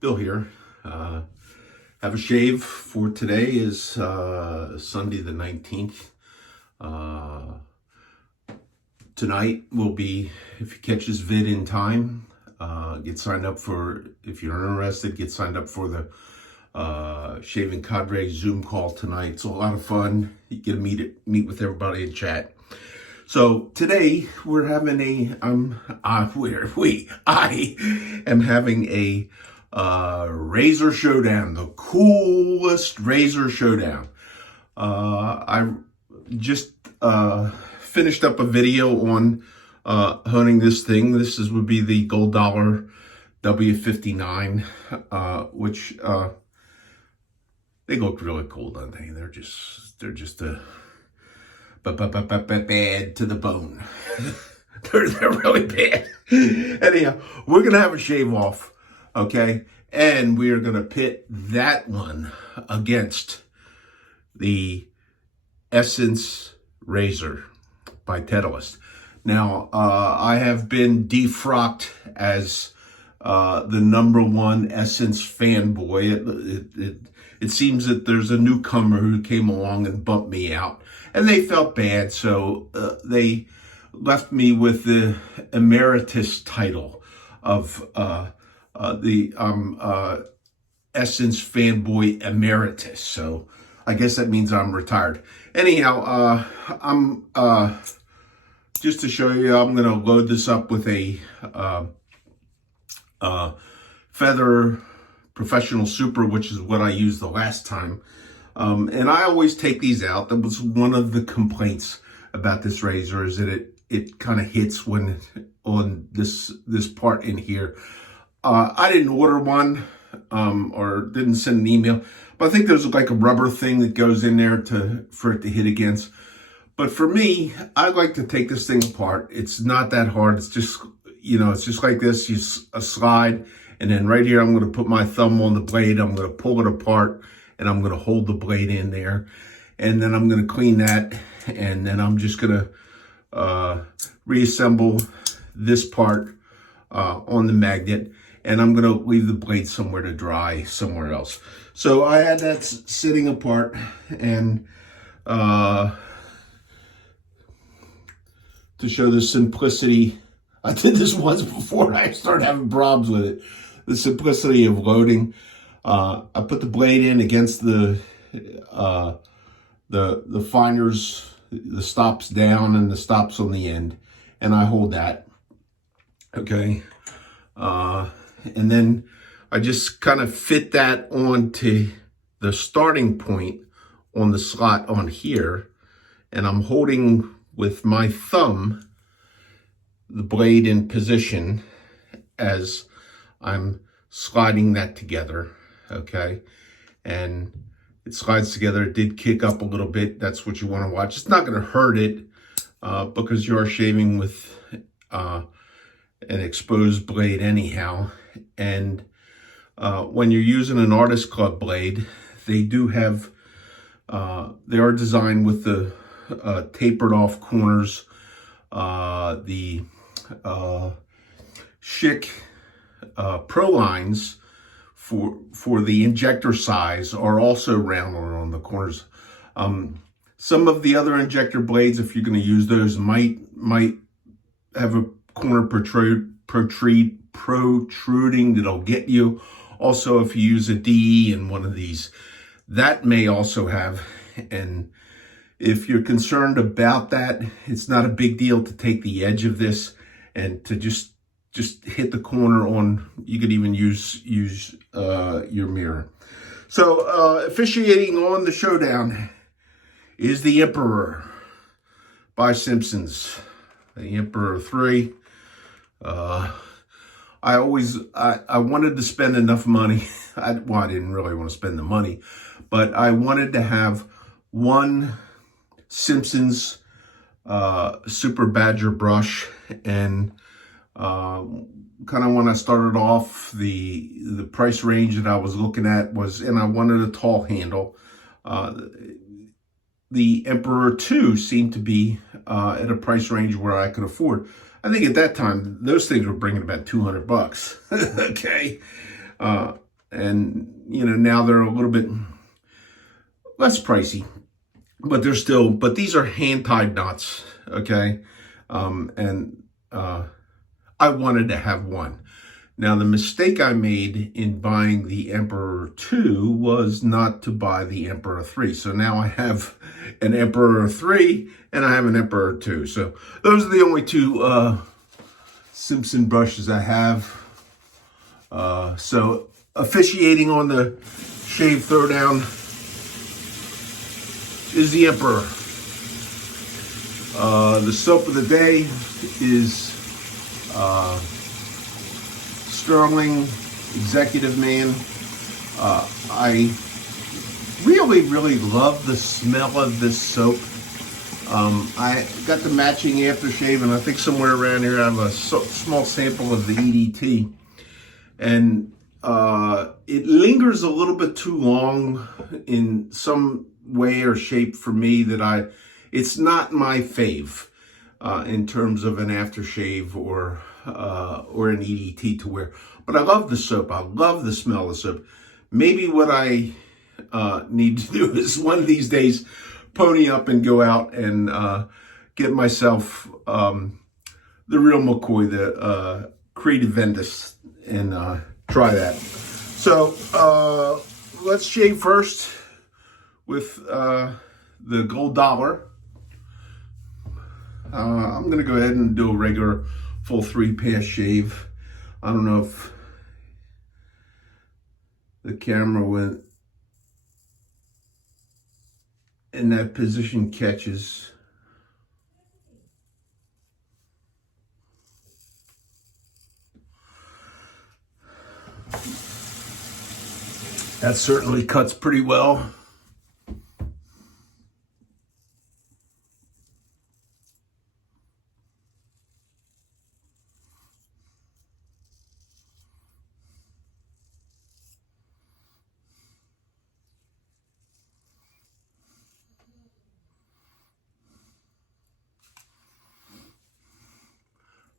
Bill here. Have a shave for today is Sunday the 19th. Tonight will be, if you catch this vid in time, get signed up for, if you're interested, get signed up for the Shaving Cadre Zoom call tonight. It's a lot of fun. You get to meet with everybody and chat. So today we're having I am having a razor showdown, the coolest razor showdown. I just finished up a video on hunting this thing. Would be the Gold Dallah W59, which they look really cool, don't they? They're just a bad to the bone. they're really bad. Anyhow, we're gonna have a shave off, okay? And we are gonna pit that one against the Essence Razor by Tedalus. Now, I have been defrocked as the #1 Essence fanboy. It seems that there's a newcomer who came along and bumped me out, and they felt bad, so they left me with the emeritus title of the Essence fanboy emeritus. So I guess that means I'm retired. Anyhow, I'm just to show you, I'm gonna load this up with a Feather Professional Super, which is what I used the last time. And I always take these out. That was one of the complaints about this razor, is that it kind of hits when on this part in here. I didn't order one or didn't send an email, but I think there's like a rubber thing that goes in there for it to hit against. But for me, I like to take this thing apart. It's not that hard. It's just, it's just like this. You slide. And then right here, I'm going to put my thumb on the blade. I'm going to pull it apart, and I'm going to hold the blade in there. And then I'm going to clean that. And then I'm just going to reassemble this part on the magnet. And I'm going to leave the blade somewhere to dry somewhere else. So I had that sitting apart. And to show the simplicity, I did this once before I started having problems with it. The simplicity of loading. I put the blade in against the finders, the stops down and the stops on the end, and I hold that. Okay, and then I just kind of fit that onto the starting point on the slot on here, and I'm holding with my thumb the blade in position as I'm sliding that together, okay? And it slides together. It did kick up a little bit. That's what you want to watch. It's not going to hurt it because you are shaving with an exposed blade anyhow. And when you're using an Artist Club blade, they do have, they are designed with the tapered off corners. The Schick Pro lines for the injector size are also rounder on the corners. Some of the other injector blades, if you're going to use those, might have a corner protruding that'll get you. Also, if you use a DE in one of these, that may also have. And if you're concerned about that, it's not a big deal to take the edge of this and to just hit the corner on. You could even use your mirror. So officiating on the showdown is the Emperor by Simpsons, the Emperor 3. I wanted to spend enough money. I didn't really want to spend the money, but I wanted to have one Simpsons Super Badger brush, and kind of when I started off, the price range that I was looking at was, and I wanted a tall handle. The Emperor 2 seemed to be at a price range where I could afford. I think at that time, those things were bringing about $200. Okay. And, you know, now they're a little bit less pricey, but they're still, but these are hand-tied knots, okay? I wanted to have one. Now, the mistake I made in buying the Emperor 2 was not to buy the Emperor 3. So now I have an Emperor 3 and I have an Emperor 2. So those are the only two Simpson brushes I have. So officiating on the shave throwdown is the Emperor. The soap of the day is Sterling Executive Man. I really love the smell of this soap. I got the matching aftershave, and I think somewhere around here I have a small sample of the EDT. And it lingers a little bit too long in some way or shape for me that it's not my fave in terms of an aftershave or an EDT to wear. But I love the soap. I love the smell of the soap. Maybe what I need to do is one of these days pony up and go out and get myself the real McCoy, the Creative Ventus, and try that. So let's shave first with the Gold Dallah. I'm going to go ahead and do a regular full 3-pass shave. I don't know if the camera went in that position catches. That certainly cuts pretty well.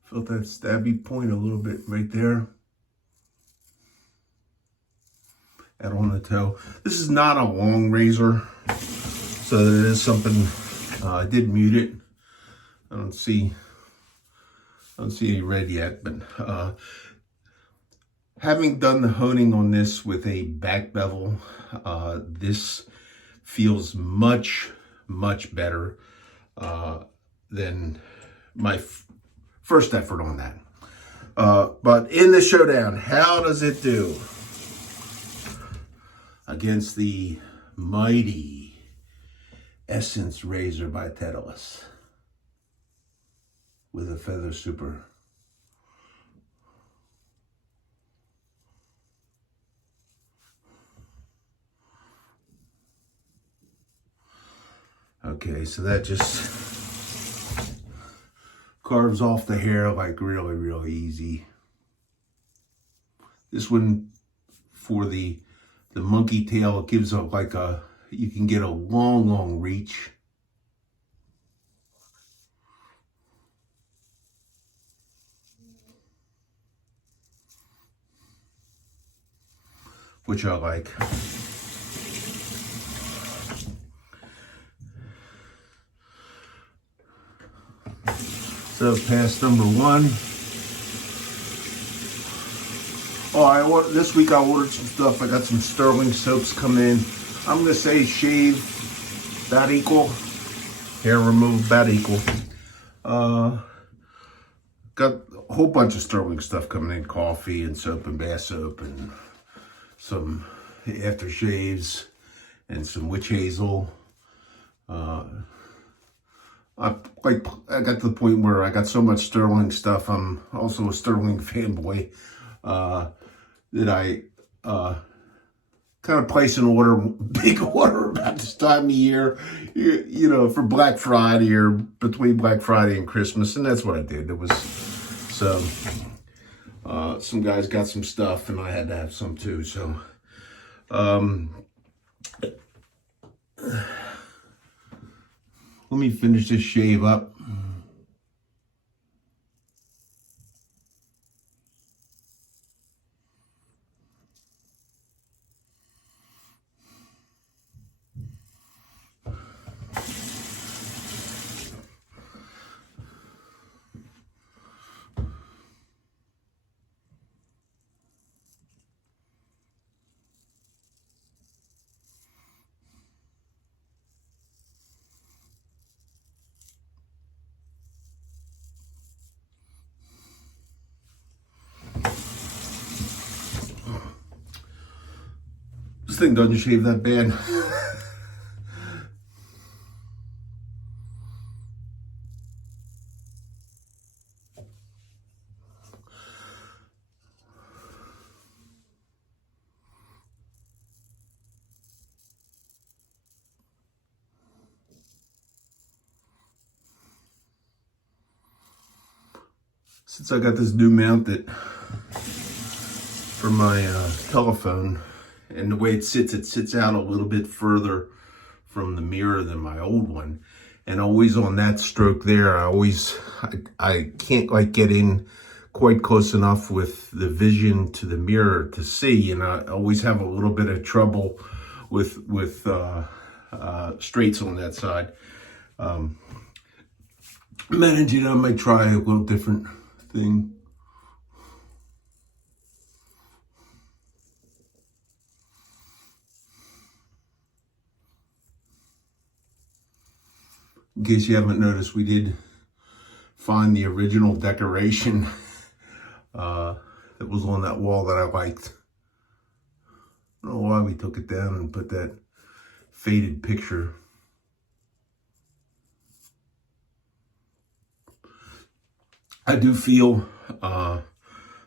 Felt that stabby point a little bit right there. Out on the toe. This is not a long razor, so there is something. I did mute it. I don't see any red yet, but having done the honing on this with a back bevel, this feels much better than my first effort on that. But in the showdown, how does it do against the mighty Essence razor by Tedalus with a feather super? Okay, so that just carves off the hair like really easy. This one for the monkey tail, it gives you can get a long reach. Which I like. So pass number 1. Oh, this week I ordered some stuff. I got some Sterling soaps coming in. I'm gonna say shave about equal, hair remove about equal. Got a whole bunch of Sterling stuff coming in, coffee and soap and bath soap and some aftershaves and some witch hazel. I got to the point where I got so much Sterling stuff. I'm also a Sterling fanboy that I kind of place an order, big order about this time of year, you know, for Black Friday or between Black Friday and Christmas, and that's what I did. It was so some guys got some stuff, and I had to have some too. So let me finish this shave up. thing doesn't shave that bad. Since I got this new mount that for my telephone, and the way it sits out a little bit further from the mirror than my old one. And always on that stroke there, I can't like get in quite close enough with the vision to the mirror to see, and I always have a little bit of trouble with straights on that side. Managing, I might try a little different thing. In case you haven't noticed, we did find the original decoration that was on that wall that I liked. I don't know why we took it down and put that faded picture. I do feel,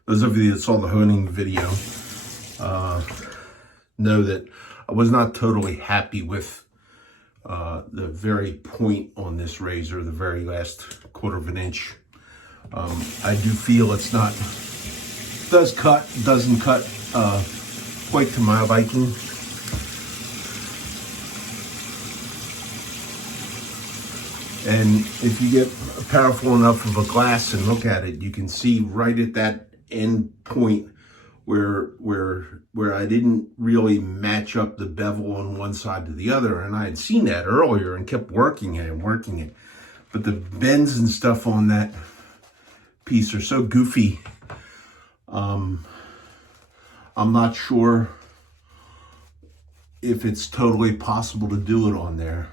those of you that saw the honing video know that I was not totally happy with the very point on this razor, the very last 1/4 of an inch. I do feel it's not, doesn't cut quite to my liking. And if you get powerful enough of a glass and look at it, you can see right at that end point where I didn't really match up the bevel on one side to the other. And I had seen that earlier and kept working it. But the bends and stuff on that piece are so goofy. I'm not sure if it's totally possible to do it on there.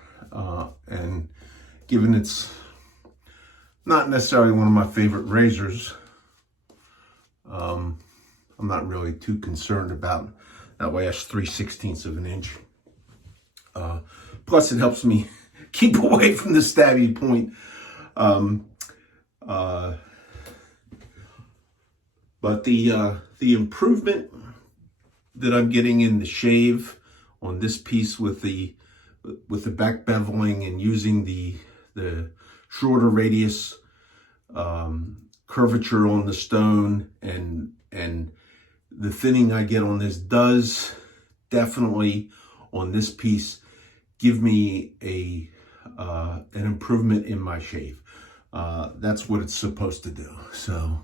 And given it's not necessarily one of my favorite razors, I'm not really too concerned about that last 3/16 of an inch. Plus, it helps me keep away from the stabby point. But the improvement that I'm getting in the shave on this piece with the back beveling and using the shorter radius curvature on the stone and the thinning I get on this does definitely on this piece give me an improvement in my shave. That's what it's supposed to do. So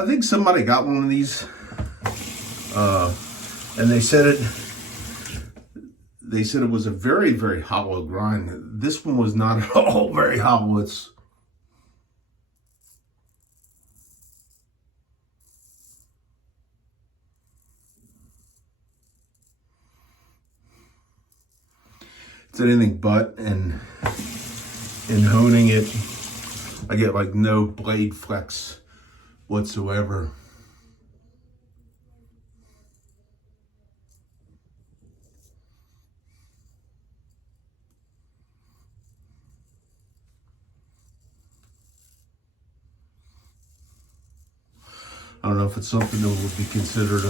I think somebody got one of these, and they said it was a very, very hollow grind. This one was not at all very hollow. It's anything but, and in honing it, I get like no blade flex whatsoever. I don't know if it's something that would be considered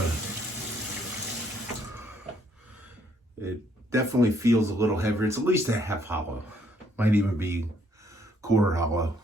it definitely feels a little heavier. It's at least a half hollow. Might even be 1/4 hollow.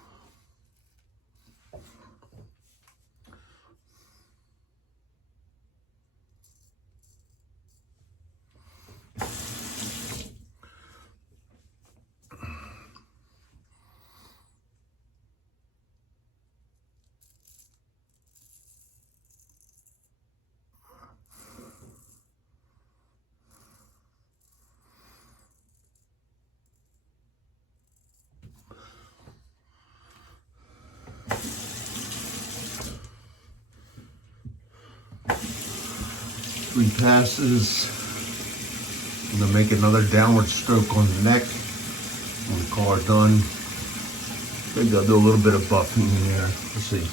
3 passes. I'm gonna make another downward stroke on the neck when we call her done. Maybe I'll do a little bit of buffing in there. Let's see.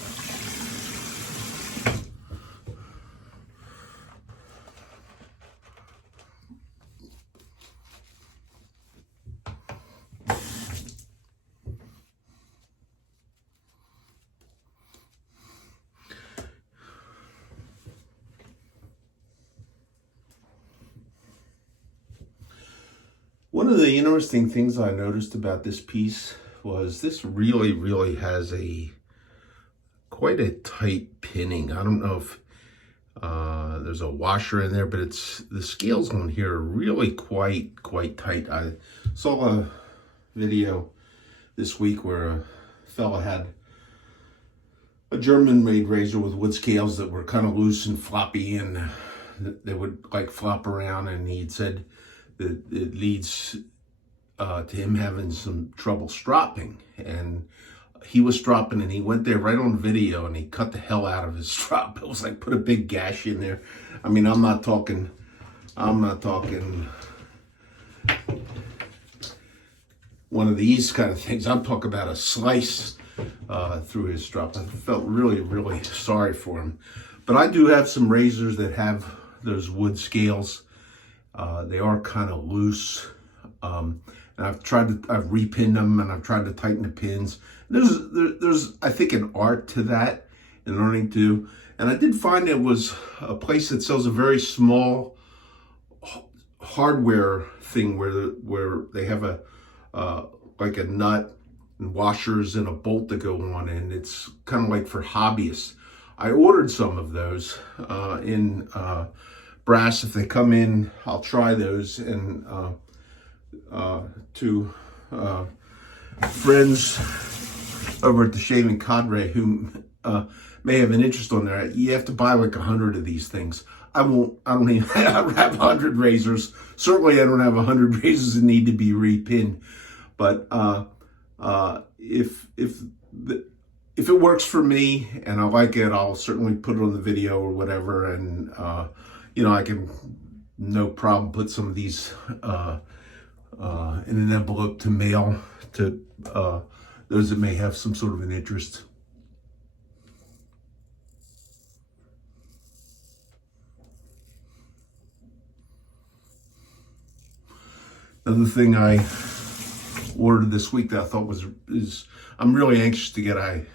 One of the interesting things I noticed about this piece was this really has quite a tight pinning. I don't know if there's a washer in there, but the scales on here are really quite tight. I saw a video this week where a fella had a German-made razor with wood scales that were kind of loose and floppy, and they would like flop around, and he'd said that it leads to him having some trouble stropping. And he was stropping, and he went there right on video, and he cut the hell out of his strop. It was like put a big gash in there. I mean, I'm not talking one of these kind of things. I'm talking about a slice through his strop. I felt really sorry for him. But I do have some razors that have those wood scales. They are kind of loose. And I've repinned them, and I've tried to tighten the pins. There's I think an art to that in learning to. And I did find it was a place that sells a very small hardware thing where they have a like a nut and washers and a bolt to go on, and it's kind of like for hobbyists. I ordered some of those in brass. If they come in, I'll try those. And to friends over at the Shaving Cadre who may have an interest on there, you have to buy like 100 of these things. I don't even have 100 razors. Certainly I don't have 100 razors that need to be repinned. But if it works for me and I like it, I'll certainly put it on the video or whatever. And you know, I can no problem put some of these in an envelope to mail to those that may have some sort of an interest. Another thing I ordered this week that I thought is I'm really anxious to get. I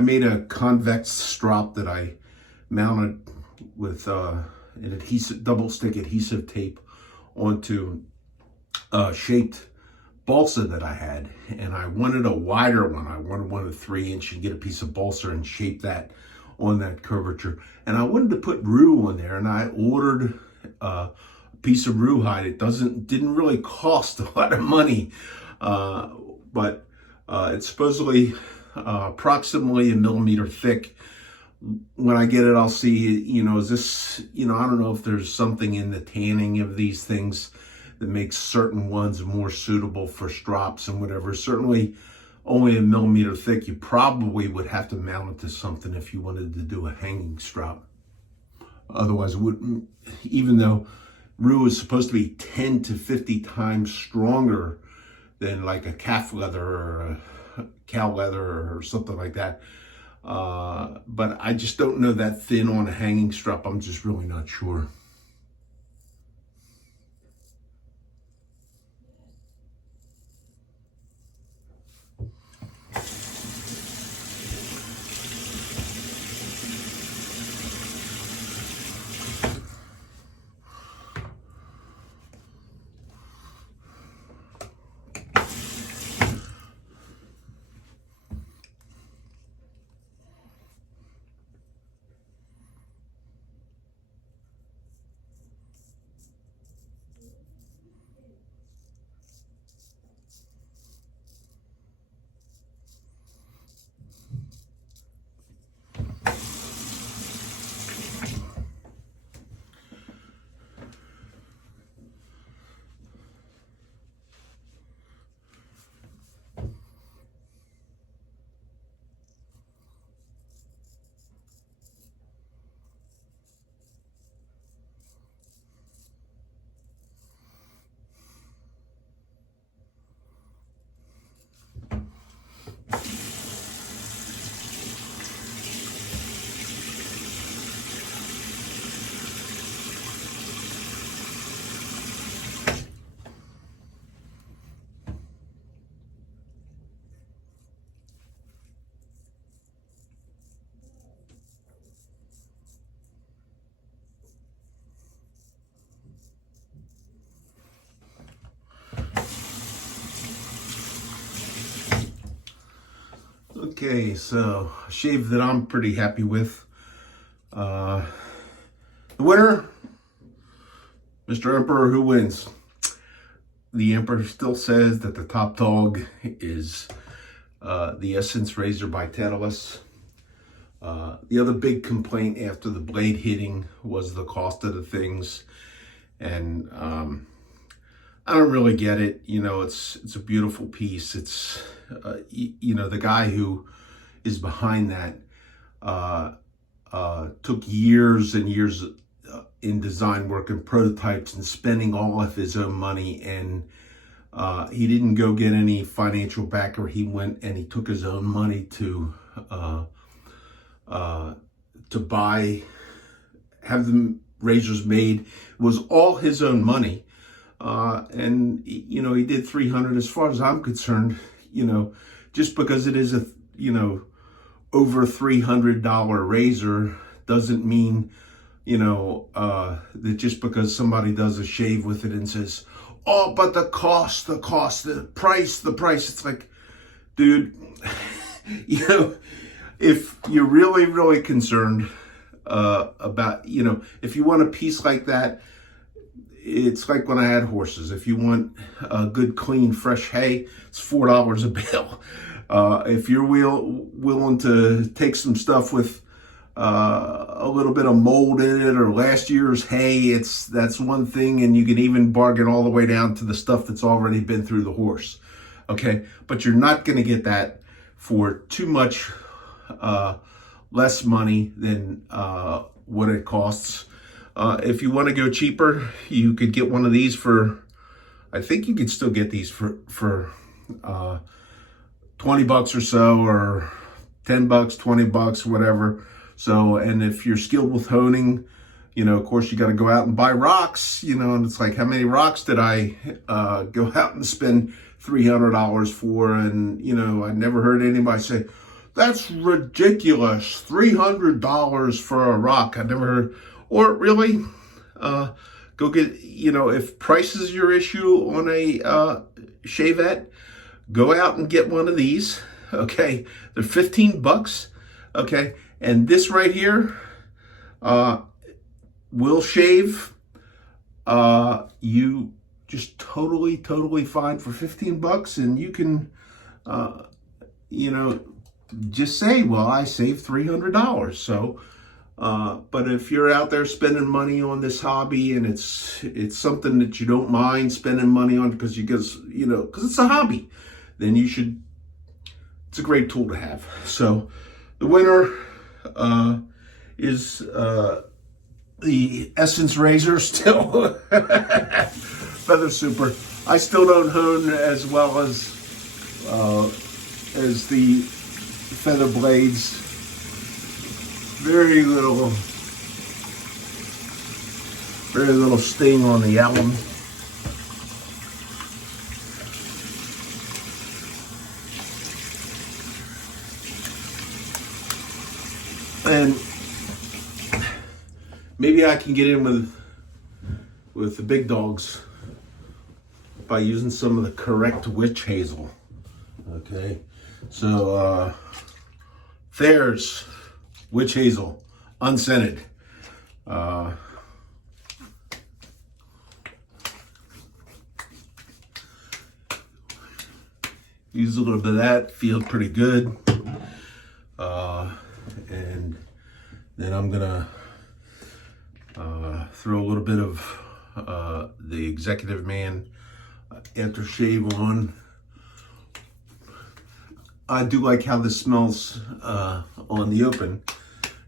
made a convex strop that I mounted with an adhesive, double stick adhesive tape onto a shaped balsa that I had, and I wanted a wider one. I wanted one of 3-inch and get a piece of balsa and shape that on that curvature. And I wanted to put rue on there, and I ordered a piece of rue hide. It didn't really cost a lot of money, but it's supposedly approximately 1 millimeter thick. When I get it, I'll see, you know, is this, you know, I don't know if there's something in the tanning of these things that makes certain ones more suitable for strops and whatever. Certainly only 1 millimeter thick. You probably would have to mount it to something if you wanted to do a hanging strop. Otherwise, it wouldn't, even though rue is supposed to be 10 to 50 times stronger than like a calf leather or a cow leather or something like that. But I just don't know that thin on a hanging strap. I'm just really not sure. Okay, so a shave that I'm pretty happy with. The winner, Mr. Emperor, who wins? The Emperor still says that the top dog is the Essence Razor by Tedalus. The other big complaint after the blade hitting was the cost of the things. And I don't really get it. You know, it's a beautiful piece. It's, you know, the guy who is behind that took years and years in design work and prototypes and spending all of his own money, and he didn't go get any financial backer. He went and he took his own money to have the razors made. It was all his own money. And, you know, he did 300. As far as I'm concerned, you know, just because it is a, you know, over $300 razor doesn't mean, you know, that just because somebody does a shave with it and says, oh, but the cost, the price. It's like, dude, you know, if you're really, really concerned about, you know, if you want a piece like that, it's like when I had horses. If you want good, clean, fresh hay, it's $4 a bale. If you're willing to take some stuff with a little bit of mold in it or last year's hay, that's one thing, and you can even bargain all the way down to the stuff that's already been through the horse. Okay, but you're not going to get that for too much less money than what it costs. If you want to go cheaper, you could get one of these for, I think you could still get these for $20 or so, or $10, $20, whatever. So, and if you're skilled with honing, you know, of course you got to go out and buy rocks, you know, and it's like, how many rocks did I go out and spend $300 for? And, you know, I never heard anybody say, that's ridiculous, $300 for a rock. I never heard. Or really, go get, you know, if price is your issue on a shavette, go out and get one of these, okay? They're $15, okay? And this right here will shave you just totally fine for $15, and you can, you know, just say, well, I saved $300, so... but if you're out there spending money on this hobby and it's something that you don't mind spending money on because you know, because it's a hobby, then you should, it's a great tool to have. So the winner is the Essence Razor still. Feather Super. I still don't hone as well as the feather blades. Very little sting on the alum. And maybe I can get in with the big dogs by using some of the correct witch hazel. Okay, so there's witch hazel, unscented. Use a little bit of that, feels pretty good. And then I'm gonna throw a little bit of the Executive Man aftershave on. I do like how this smells on the open.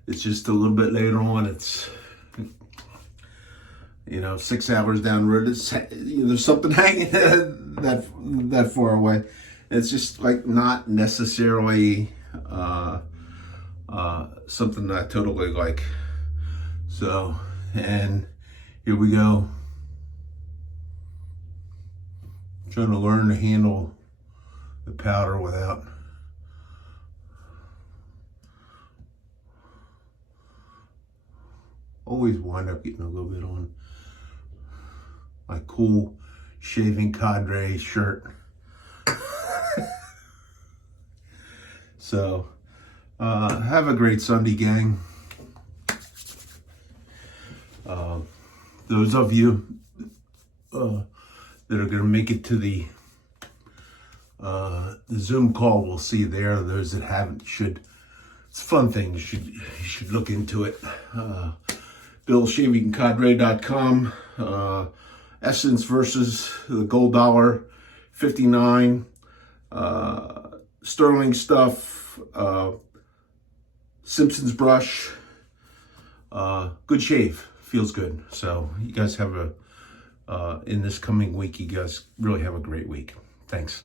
It's just a little bit later on. It's, you know, 6 hours down the road. It's, you know, there's something hanging that far away. It's just like not necessarily something that I totally like. So, and here we go. I'm trying to learn to handle the powder without always wind up getting a little bit on my cool shaving cadre shirt. So have a great Sunday, gang. Those of you that are going to make it to the Zoom call, we'll see you there. Those that haven't should. It's a fun thing. You should look into it. BillShavingCadre.com. Essence versus the Gold Dallah 59. Sterling stuff. Simpson's brush. Good shave. Feels good. So you guys have in this coming week, you guys really have a great week. Thanks.